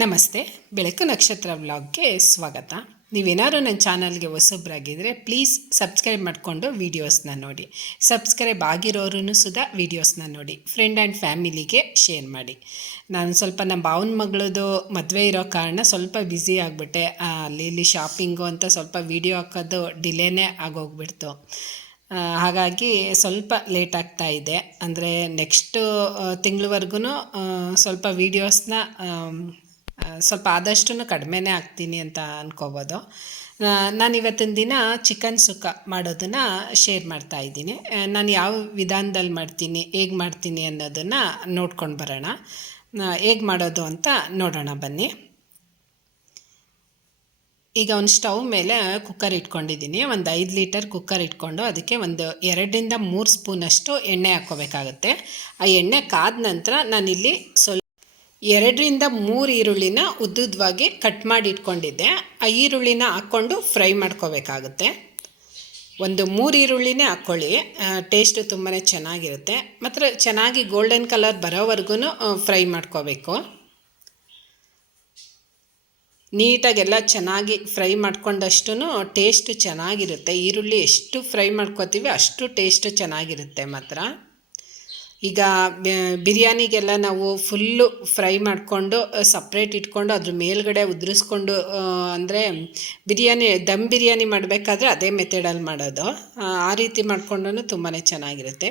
ನಮಸ್ತೆ. ಬೆಳಕು ನಕ್ಷತ್ರ ವ್ಲಾಗ್ಗೆ ಸ್ವಾಗತ. ನೀವೇನಾದ್ರು ನನ್ನ ಚಾನಲ್ಗೆ ಹೊಸಬ್ರಾಗಿದ್ದರೆ ಪ್ಲೀಸ್ ಸಬ್ಸ್ಕ್ರೈಬ್ ಮಾಡಿಕೊಂಡು ವೀಡಿಯೋಸ್ನ ನೋಡಿ. ಸಬ್ಸ್ಕ್ರೈಬ್ ಆಗಿರೋರು ಸುಧಾ ವೀಡಿಯೋಸ್ನ ನೋಡಿ. ಫ್ರೆಂಡ್ ಆ್ಯಂಡ್ ಫ್ಯಾಮಿಲಿಗೆ ಶೇರ್ ಮಾಡಿ. ನಾನು ಸ್ವಲ್ಪ ನಮ್ಮ ಭಾವನ ಮಗಳದು ಮದುವೆ ಇರೋ ಕಾರಣ ಸ್ವಲ್ಪ ಬ್ಯುಸಿ ಆಗಿಬಿಟ್ಟೆ. ಅಲ್ಲಿ ಇಲ್ಲಿ ಶಾಪಿಂಗು ಅಂತ ಸ್ವಲ್ಪ ವೀಡಿಯೋ ಹಾಕೋದು ಡಿಲೇನೇ ಆಗೋಗ್ಬಿಡ್ತು. ಹಾಗಾಗಿ ಸ್ವಲ್ಪ ಲೇಟ್ ಆಗ್ತಾ ಇದೆ. ಅಂದರೆ ನೆಕ್ಸ್ಟು ತಿಂಗಳವರೆಗೂ ಸ್ವಲ್ಪ ವೀಡಿಯೋಸ್ನ ಸ್ವಲ್ಪ ಆದಷ್ಟು ಕಡಿಮೆನೇ ಹಾಕ್ತೀನಿ ಅಂತ ಅಂದ್ಕೋಬೋದು. ನಾನು ಇವತ್ತಿನ ದಿನ ಚಿಕನ್ ಸುಕ್ಕ ಮಾಡೋದನ್ನು ಶೇರ್ ಮಾಡ್ತಾ ಇದ್ದೀನಿ. ನಾನು ಯಾವ ವಿಧಾನದಲ್ಲಿ ಮಾಡ್ತೀನಿ, ಹೇಗೆ ಮಾಡ್ತೀನಿ ಅನ್ನೋದನ್ನು ನೋಡ್ಕೊಂಡು ಬರೋಣ. ಹೇಗೆ ಮಾಡೋದು ಅಂತ ನೋಡೋಣ ಬನ್ನಿ. ಈಗ ಒಂದು ಸ್ಟವ್ ಮೇಲೆ ಕುಕ್ಕರ್ ಇಟ್ಕೊಂಡಿದ್ದೀನಿ. ಒಂದು 5 ಲೀಟರ್ ಕುಕ್ಕರ್ ಇಟ್ಕೊಂಡು ಅದಕ್ಕೆ ಒಂದು 2ರಿಂದ 3 ಸ್ಪೂನಷ್ಟು ಎಣ್ಣೆ ಹಾಕ್ಕೋಬೇಕಾಗತ್ತೆ. ಆ ಎಣ್ಣೆ ಕಾದ ನಂತರ ನಾನಿಲ್ಲಿ ಸ್ವಲ್ಪ 2ರಿಂದ 3 ಈರುಳ್ಳಿನ ಉದ್ದುದ್ದವಾಗಿ ಕಟ್ ಮಾಡಿ ಇಟ್ಕೊಂಡಿದ್ದೆ. ಆ ಈರುಳ್ಳಿನ ಹಾಕ್ಕೊಂಡು ಫ್ರೈ ಮಾಡ್ಕೋಬೇಕಾಗುತ್ತೆ. ಒಂದು 3 ಈರುಳ್ಳಿನೇ ಹಾಕ್ಕೊಳ್ಳಿ, ಟೇಸ್ಟು ತುಂಬಾ ಚೆನ್ನಾಗಿರುತ್ತೆ. ಮಾತ್ರ ಚೆನ್ನಾಗಿ ಗೋಲ್ಡನ್ ಕಲರ್ ಬರೋವರೆಗೂ ಫ್ರೈ ಮಾಡ್ಕೋಬೇಕು. ನೀಟಾಗೆಲ್ಲ ಚೆನ್ನಾಗಿ ಫ್ರೈ ಮಾಡ್ಕೊಂಡಷ್ಟು ಟೇಸ್ಟು ಚೆನ್ನಾಗಿರುತ್ತೆ. ಈರುಳ್ಳಿ ಎಷ್ಟು ಫ್ರೈ ಮಾಡ್ಕೋತೀವಿ ಅಷ್ಟು ಟೇಸ್ಟು ಚೆನ್ನಾಗಿರುತ್ತೆ ಮಾತ್ರ. ಈಗ ಬಿರಿಯಾನಿಗೆಲ್ಲ ನಾವು ಫುಲ್ಲು ಫ್ರೈ ಮಾಡಿಕೊಂಡು ಸಪ್ರೇಟ್ ಇಟ್ಕೊಂಡು ಅದ್ರ ಮೇಲ್ಗಡೆ ಉದುರಿಸ್ಕೊಂಡು, ಅಂದರೆ ದಮ್ ಬಿರಿಯಾನಿ ಮಾಡಬೇಕಾದ್ರೆ ಅದೇ ಮೆಥಡಲ್ಲಿ ಮಾಡೋದು. ಆ ರೀತಿ ಮಾಡಿಕೊಂಡು ತುಂಬಾ ಚೆನ್ನಾಗಿರುತ್ತೆ.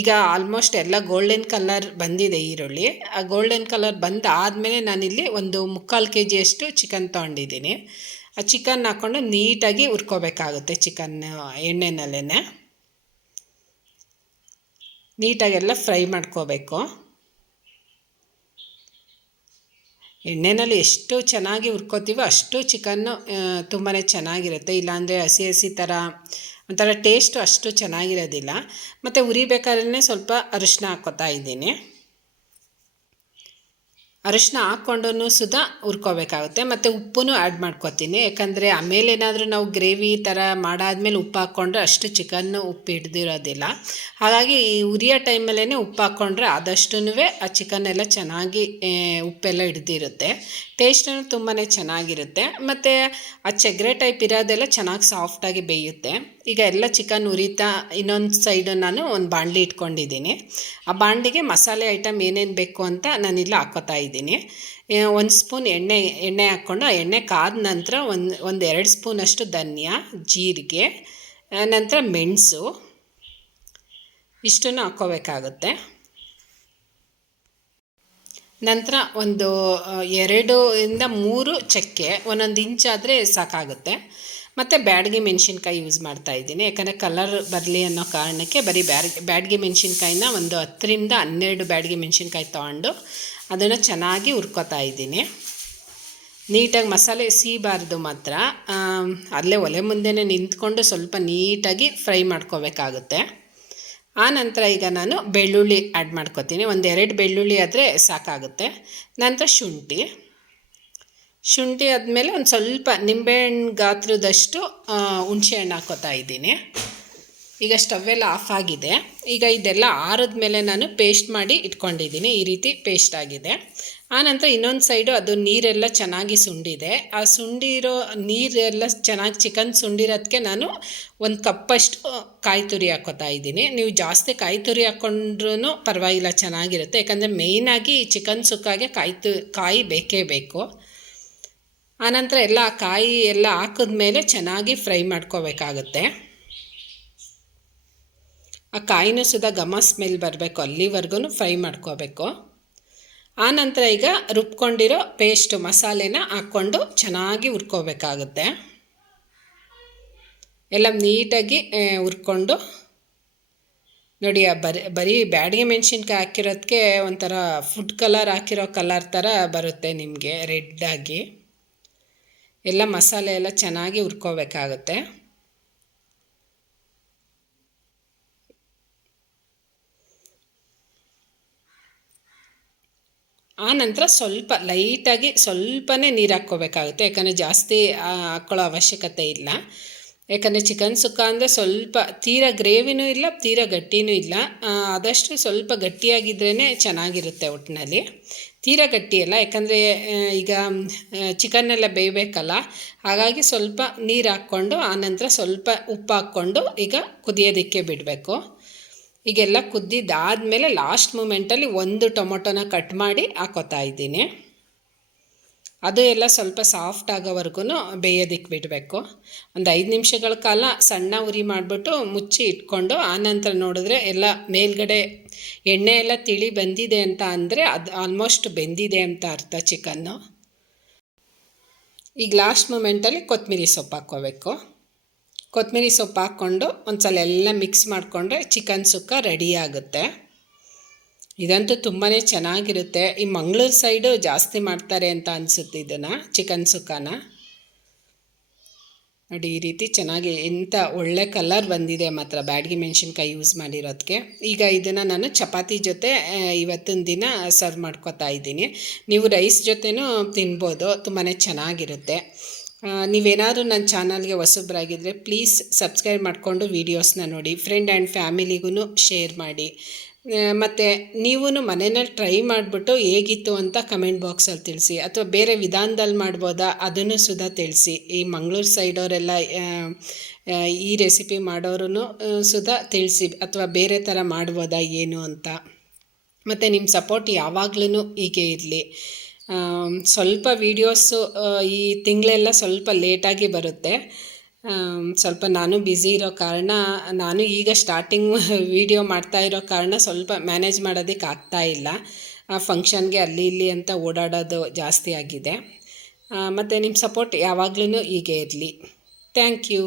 ಈಗ ಆಲ್ಮೋಸ್ಟ್ ಎಲ್ಲ ಗೋಲ್ಡನ್ ಕಲರ್ ಬಂದಿದೆ ಈರುಳ್ಳಿ. ಆ ಗೋಲ್ಡನ್ ಕಲರ್ ಬಂದಾದಮೇಲೆ ನಾನಿಲ್ಲಿ ಒಂದು 3/4 kg ಚಿಕನ್ ತೊಗೊಂಡಿದ್ದೀನಿ. ಆ ಚಿಕನ್ ಹಾಕ್ಕೊಂಡು ನೀಟಾಗಿ ಹುರ್ಕೋಬೇಕಾಗುತ್ತೆ. ಚಿಕನ್ ಎಣ್ಣೆನಲ್ಲೇ ನೀಟಾಗೆಲ್ಲ ಫ್ರೈ ಮಾಡ್ಕೋಬೇಕು. ಎಣ್ಣೆಯಲ್ಲಿ ಎಷ್ಟು ಚೆನ್ನಾಗಿ ಹುರ್ಕೋತೀವೋ ಅಷ್ಟು ಚಿಕನ್ನು ತುಂಬಾ ಚೆನ್ನಾಗಿರುತ್ತೆ. ಇಲ್ಲಾಂದರೆ ಹಸಿ ಹಸಿ ಥರ ಒಂಥರ ಟೇಸ್ಟು ಅಷ್ಟು ಚೆನ್ನಾಗಿರೋದಿಲ್ಲ. ಮತ್ತು ಉರಿಬೇಕಾದ್ರೆ ಸ್ವಲ್ಪ ಅರಿಶಿನ ಹಾಕ್ಕೋತಾ ಇದ್ದೀನಿ. ಅರಿಶಿನ ಹಾಕ್ಕೊಂಡು ಸುಧಾ ಹುರ್ಕೋಬೇಕಾಗುತ್ತೆ. ಮತ್ತು ಉಪ್ಪು ಆ್ಯಡ್ ಮಾಡ್ಕೊತೀನಿ. ಯಾಕಂದರೆ ಆಮೇಲೆ ಏನಾದರೂ ನಾವು ಗ್ರೇವಿ ಥರ ಮಾಡಾದ್ಮೇಲೆ ಉಪ್ಪು ಹಾಕ್ಕೊಂಡ್ರೆ ಅಷ್ಟು ಚಿಕನ್ನು ಉಪ್ಪು ಹಿಡ್ದಿರೋದಿಲ್ಲ. ಹಾಗಾಗಿ ಈ ಉರಿಯೋ ಟೈಮಲ್ಲೇ ಉಪ್ಪು ಹಾಕ್ಕೊಂಡ್ರೆ ಆದಷ್ಟು ಆ ಚಿಕನ್ನೆಲ್ಲ ಚೆನ್ನಾಗಿ ಉಪ್ಪೆಲ್ಲ ಹಿಡ್ದಿರುತ್ತೆ. ಟೇಸ್ಟೂ ತುಂಬಾ ಚೆನ್ನಾಗಿರುತ್ತೆ. ಮತ್ತು ಆ ಚಗರೆ ಟೈಪ್ ಇರೋದೆಲ್ಲ ಚೆನ್ನಾಗಿ ಸಾಫ್ಟಾಗಿ ಬೇಯುತ್ತೆ. ಈಗ ಎಲ್ಲ ಚಿಕನ್ ಉರಿತಾ ಇನ್ನೊಂದು ಸೈಡು ನಾನು ಒಂದು ಬಾಣಲಿ ಇಟ್ಕೊಂಡಿದ್ದೀನಿ. ಆ ಬಾಣಲಿಗೆ ಮಸಾಲೆ ಐಟಮ್ ಏನೇನು ಬೇಕು ಅಂತ ನಾನಿಲ್ಲ ಹಾಕ್ಕೋತಾ ಇದ್ದೀನಿ. 1 ಸ್ಪೂನ್ ಎಣ್ಣೆ ಹಾಕ್ಕೊಂಡು ಆ ಎಣ್ಣೆ ಕಾದ ನಂತರ ಒಂದು 2 ಸ್ಪೂನಷ್ಟು ಧನಿಯಾ, ಜೀರಿಗೆ, ನಂತರ ಮೆಣಸು ಇಷ್ಟನ್ನು ಹಾಕ್ಕೋಬೇಕಾಗುತ್ತೆ. ನಂತರ ಒಂದು 2ರಿಂದ 3 ಚಕ್ಕೆ, 1 ಇಂಚಾದರೆ ಸಾಕಾಗುತ್ತೆ. ಮತ್ತು ಬ್ಯಾಡಗಿ ಮೆಣಸಿನ್ಕಾಯಿ ಯೂಸ್ ಮಾಡ್ತಾಯಿದ್ದೀನಿ. ಯಾಕಂದರೆ ಕಲರ್ ಬರಲಿ ಅನ್ನೋ ಕಾರಣಕ್ಕೆ ಬರೀ ಬ್ಯಾಡಗಿ ಮೆಣಸಿನ್ಕಾಯಿನ ಒಂದು 10ರಿಂದ 12 ಬ್ಯಾಡಗಿ ಮೆಣಸಿನ್ಕಾಯಿ ತೊಗೊಂಡು ಅದನ್ನು ಚೆನ್ನಾಗಿ ಹುರ್ಕೋತಾ ಇದ್ದೀನಿ. ನೀಟಾಗಿ ಮಸಾಲೆ ಸೀಬಾರ್ದು ಮಾತ್ರ. ಅಲ್ಲೇ ಒಲೆ ಮುಂದೆನೇ ನಿಂತ್ಕೊಂಡು ಸ್ವಲ್ಪ ನೀಟಾಗಿ ಫ್ರೈ ಮಾಡ್ಕೋಬೇಕಾಗುತ್ತೆ. ಆ ನಂತರ ಈಗ ನಾನು ಬೆಳ್ಳುಳ್ಳಿ ಆ್ಯಡ್ ಮಾಡ್ಕೊತೀನಿ. 1-2 ಬೆಳ್ಳುಳ್ಳಿ ಆದರೆ ಸಾಕಾಗುತ್ತೆ. ನಂತರ ಶುಂಠಿ ಆದಮೇಲೆ ಒಂದು ಸ್ವಲ್ಪ ನಿಂಬೆಹಣ್ಣು ಗಾತ್ರದಷ್ಟು ಹುಣಸೆಹಣ್ಣು ಹಾಕ್ಕೋತಾ ಇದ್ದೀನಿ. ಈಗ ಸ್ಟವ್ವೆಲ್ಲ ಆಫ್ ಆಗಿದೆ. ಈಗ ಇದೆಲ್ಲ ಆರಿದ ಮೇಲೆ ನಾನು ಪೇಸ್ಟ್ ಮಾಡಿ ಇಟ್ಕೊಂಡಿದ್ದೀನಿ. ಈ ರೀತಿ ಪೇಸ್ಟ್ ಆಗಿದೆ. ಆನಂತರ ಇನ್ನೊಂದು ಸೈಡು ಅದು ನೀರೆಲ್ಲ ಚೆನ್ನಾಗಿ ಸುಂಡಿದೆ. ಆ ಸುಂಡಿರೋ ನೀರೆಲ್ಲ ಚೆನ್ನಾಗಿ ಚಿಕನ್ ಸುಂಡಿರೋದಕ್ಕೆ ನಾನು 1 ಕಪ್ಪಷ್ಟು ಕಾಯಿ ತುರಿ ಹಾಕ್ಕೋತಾ ಇದ್ದೀನಿ. ನೀವು ಜಾಸ್ತಿ ಕಾಯಿ ತುರಿ ಹಾಕ್ಕೊಂಡ್ರೂ ಪರವಾಗಿಲ್ಲ, ಚೆನ್ನಾಗಿರುತ್ತೆ. ಯಾಕಂದರೆ ಮೇಯ್ನಾಗಿ ಚಿಕನ್ ಸುಕ್ಕಾಗೆ ಕಾಯಿ ಬೇಕೇ ಬೇಕು. ಆನಂತರ ಎಲ್ಲ ಕಾಯಿ ಎಲ್ಲ ಹಾಕಿದ್ಮೇಲೆ ಚೆನ್ನಾಗಿ ಫ್ರೈ ಮಾಡ್ಕೋಬೇಕಾಗುತ್ತೆ. ಆ ಕಾಯಿನೂ ಸುಧಾ ಘಮ ಸ್ಮೆಲ್ ಬರಬೇಕು, ಅಲ್ಲಿವರೆಗೂ ಫ್ರೈ ಮಾಡ್ಕೋಬೇಕು. ಆನಂತರ ಈಗ ರುಬ್ಕೊಂಡಿರೋ ಪೇಸ್ಟು ಮಸಾಲೆನ ಹಾಕ್ಕೊಂಡು ಚೆನ್ನಾಗಿ ಹುರ್ಕೋಬೇಕಾಗುತ್ತೆ. ಎಲ್ಲ ನೀಟಾಗಿ ಹುರ್ಕೊಂಡು ನೋಡಿ. ಬರೀ ಬ್ಯಾಡಗಿ ಮೆಣಸಿನ್ಕಾಯಿ ಹಾಕಿರೋದಕ್ಕೆ ಒಂಥರ ಫುಡ್ ಕಲರ್ ಹಾಕಿರೋ ಕಲರ್ ಥರ ಬರುತ್ತೆ ನಿಮಗೆ, ರೆಡ್ಡಾಗಿ. ಎಲ್ಲ ಮಸಾಲೆ ಎಲ್ಲ ಚೆನ್ನಾಗಿ ಹುರ್ಕೋಬೇಕಾಗುತ್ತೆ. ಆ ನಂತರ ಸ್ವಲ್ಪ ಲೈಟಾಗಿ ಸ್ವಲ್ಪನೇ ನೀರು ಹಾಕ್ಕೋಬೇಕಾಗುತ್ತೆ. ಯಾಕಂದರೆ ಜಾಸ್ತಿ ಹಾಕ್ಕೊಳ್ಳೋ ಅವಶ್ಯಕತೆ ಇಲ್ಲ. ಯಾಕಂದರೆ ಚಿಕನ್ ಸುಕ್ಕ ಅಂದರೆ ಸ್ವಲ್ಪ ತೀರಾ ಗ್ರೇವಿನೂ ಇಲ್ಲ, ತೀರಾ ಗಟ್ಟಿನೂ ಇಲ್ಲ. ಆದಷ್ಟು ಸ್ವಲ್ಪ ಗಟ್ಟಿಯಾಗಿದ್ರೇ ಚೆನ್ನಾಗಿರುತ್ತೆ ಒಟ್ಟಿನಲ್ಲಿ. ತೀರಾ ಗಟ್ಟಿ ಅಲ್ಲ, ಯಾಕಂದರೆ ಈಗ ಚಿಕನ್ನೆಲ್ಲ ಬೇಯಬೇಕಲ್ಲ, ಹಾಗಾಗಿ ಸ್ವಲ್ಪ ನೀರು ಹಾಕ್ಕೊಂಡು ಆನಂತರ ಸ್ವಲ್ಪ ಉಪ್ಪು ಹಾಕ್ಕೊಂಡು ಈಗ ಕುದಿಯೋದಕ್ಕೆ ಬಿಡಬೇಕು. ಈಗೆಲ್ಲ ಕುದ್ದಿದ್ದಾದಮೇಲೆ ಲಾಸ್ಟ್ ಮೂಮೆಂಟಲ್ಲಿ ಒಂದು ಟೊಮೊಟೊನ ಕಟ್ ಮಾಡಿ ಹಾಕೋತಾ ಇದ್ದೀನಿ. ಅದು ಎಲ್ಲ ಸ್ವಲ್ಪ ಸಾಫ್ಟ್ ಆಗೋವರೆಗೂ ಬೇಯೋದಕ್ಕೆ ಬಿಡಬೇಕು. ಒಂದು 5 ನಿಮಿಷಗಳ ಕಾಲ ಸಣ್ಣ ಉರಿ ಮಾಡಿಬಿಟ್ಟು ಮುಚ್ಚಿ ಇಟ್ಕೊಂಡು ಆನಂತರ ನೋಡಿದ್ರೆ ಎಲ್ಲ ಮೇಲ್ಗಡೆ ಎಣ್ಣೆ ಎಲ್ಲ ತಿಳಿ ಬಂದಿದೆ ಅಂತ ಅಂದರೆ ಅದು ಆಲ್ಮೋಸ್ಟ್ ಬೆಂದಿದೆ ಅಂತ ಅರ್ಥ ಚಿಕನ್ನು. ಈಗ ಲಾಸ್ಟ್ ಮೂಮೆಂಟಲ್ಲಿ ಕೊತ್ತಂಬರಿ ಸೊಪ್ಪು ಹಾಕ್ಕೋಬೇಕು. ಕೊತ್ತಂಬರಿ ಸೊಪ್ಪು ಹಾಕ್ಕೊಂಡು ಒಂದು ಸಲ ಎಲ್ಲ ಮಿಕ್ಸ್ ಮಾಡಿಕೊಂಡ್ರೆ ಚಿಕನ್ ಸುಕ್ಕ ರೆಡಿ ಆಗುತ್ತೆ. ಇದಂತೂ ತುಂಬಾ ಚೆನ್ನಾಗಿರುತ್ತೆ. ಈ ಮಂಗಳೂರು ಸೈಡು ಜಾಸ್ತಿ ಮಾಡ್ತಾರೆ ಅಂತ ಅನಿಸುತ್ತೆ ಇದನ್ನು, ಚಿಕನ್ ಸುಕ್ಕನ. ನೋಡಿ ಈ ರೀತಿ ಚೆನ್ನಾಗಿ ಎಂಥ ಒಳ್ಳೆ ಕಲರ್ ಬಂದಿದೆ ಮಾತ್ರ ಬ್ಯಾಡಗಿ ಮೆಣಸಿನ್ಕಾಯಿ ಯೂಸ್ ಮಾಡಿರೋದಕ್ಕೆ. ಈಗ ಇದನ್ನು ನಾನು ಚಪಾತಿ ಜೊತೆ ಇವತ್ತಿನ ದಿನ ಸರ್ವ್ ಮಾಡ್ಕೊತಾ ಇದ್ದೀನಿ. ನೀವು ರೈಸ್ ಜೊತೆನೂ ತಿನ್ಬೋದು, ತುಂಬಾ ಚೆನ್ನಾಗಿರುತ್ತೆ. ನೀವೇನಾದರೂ ನನ್ನ ಚಾನಲ್ಗೆ ಹೊಸಬ್ರಾಗಿದ್ದರೆ ಪ್ಲೀಸ್ ಸಬ್ಸ್ಕ್ರೈಬ್ ಮಾಡಿಕೊಂಡು ವೀಡಿಯೋಸ್ನ ನೋಡಿ, ಫ್ರೆಂಡ್ ಆ್ಯಂಡ್ ಫ್ಯಾಮಿಲಿಗೂ ಶೇರ್ ಮಾಡಿ. ಮತ್ತು ನೀವೂ ಮನೆಯಲ್ಲಿ ಟ್ರೈ ಮಾಡಿಬಿಟ್ಟು ಹೇಗಿತ್ತು ಅಂತ ಕಮೆಂಟ್ ಬಾಕ್ಸಲ್ಲಿ ತಿಳಿಸಿ, ಅಥವಾ ಬೇರೆ ವಿಧಾನದಲ್ಲಿ ಮಾಡ್ಬೋದಾ ಅದನ್ನು ಸುಧಾ ತಿಳಿಸಿ. ಈ ಮಂಗಳೂರು ಸೈಡವರೆಲ್ಲ ಈ ರೆಸಿಪಿ ಮಾಡೋರು ಸುಧಾ ತಿಳಿಸಿ, ಅಥವಾ ಬೇರೆ ಥರ ಮಾಡ್ಬೋದಾ ಏನು ಅಂತ. ಮತ್ತು ನಿಮ್ಮ ಸಪೋರ್ಟ್ ಯಾವಾಗಲೂ ಹೀಗೆ ಇರಲಿ. ಸ್ವಲ್ಪ ವೀಡಿಯೋಸು ಈ ತಿಂಗಳೆಲ್ಲ ಸ್ವಲ್ಪ ಲೇಟಾಗಿ ಬರುತ್ತೆ. ಸ್ವಲ್ಪ ನಾನು ಬ್ಯುಸಿ ಇರೋ ಕಾರಣ, ನಾನು ಈಗ ಸ್ಟಾರ್ಟಿಂಗ್ ವೀಡಿಯೋ ಮಾಡ್ತಾ ಇರೋ ಕಾರಣ ಸ್ವಲ್ಪ ಮ್ಯಾನೇಜ್ ಮಾಡೋದಕ್ಕೆ ಆಗ್ತಾಯಿಲ್ಲ. ಫಂಕ್ಷನ್ಗೆ ಅಲ್ಲಿ ಇಲ್ಲಿ ಅಂತ ಓಡಾಡೋದು ಜಾಸ್ತಿ ಆಗಿದೆ. ಮತ್ತು ನಿಮ್ಮ ಸಪೋರ್ಟ್ ಯಾವಾಗಲೂ ಹೀಗೆ ಇರಲಿ. Thank you.